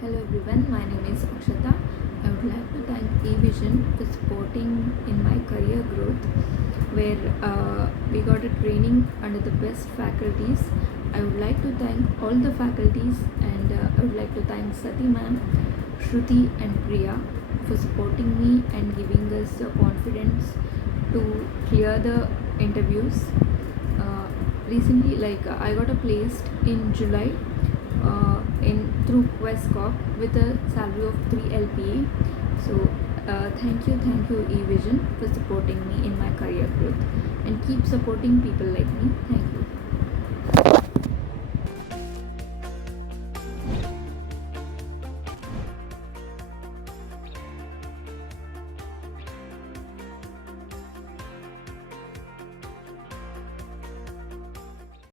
Hello everyone, my name is Akshata. I would like to thank Evision for supporting in my career growth, where we got a training under the best faculties. I would like to thank all the faculties, and I would like to thank Sati ma'am, Shruti and Priya for supporting me and giving us the confidence to clear the interviews. Recently, I got a placed in July in through QUESS Corp with a salary of 3 LPA. So thank you Evision for supporting me in my career growth, and keep supporting people like me. Thank you.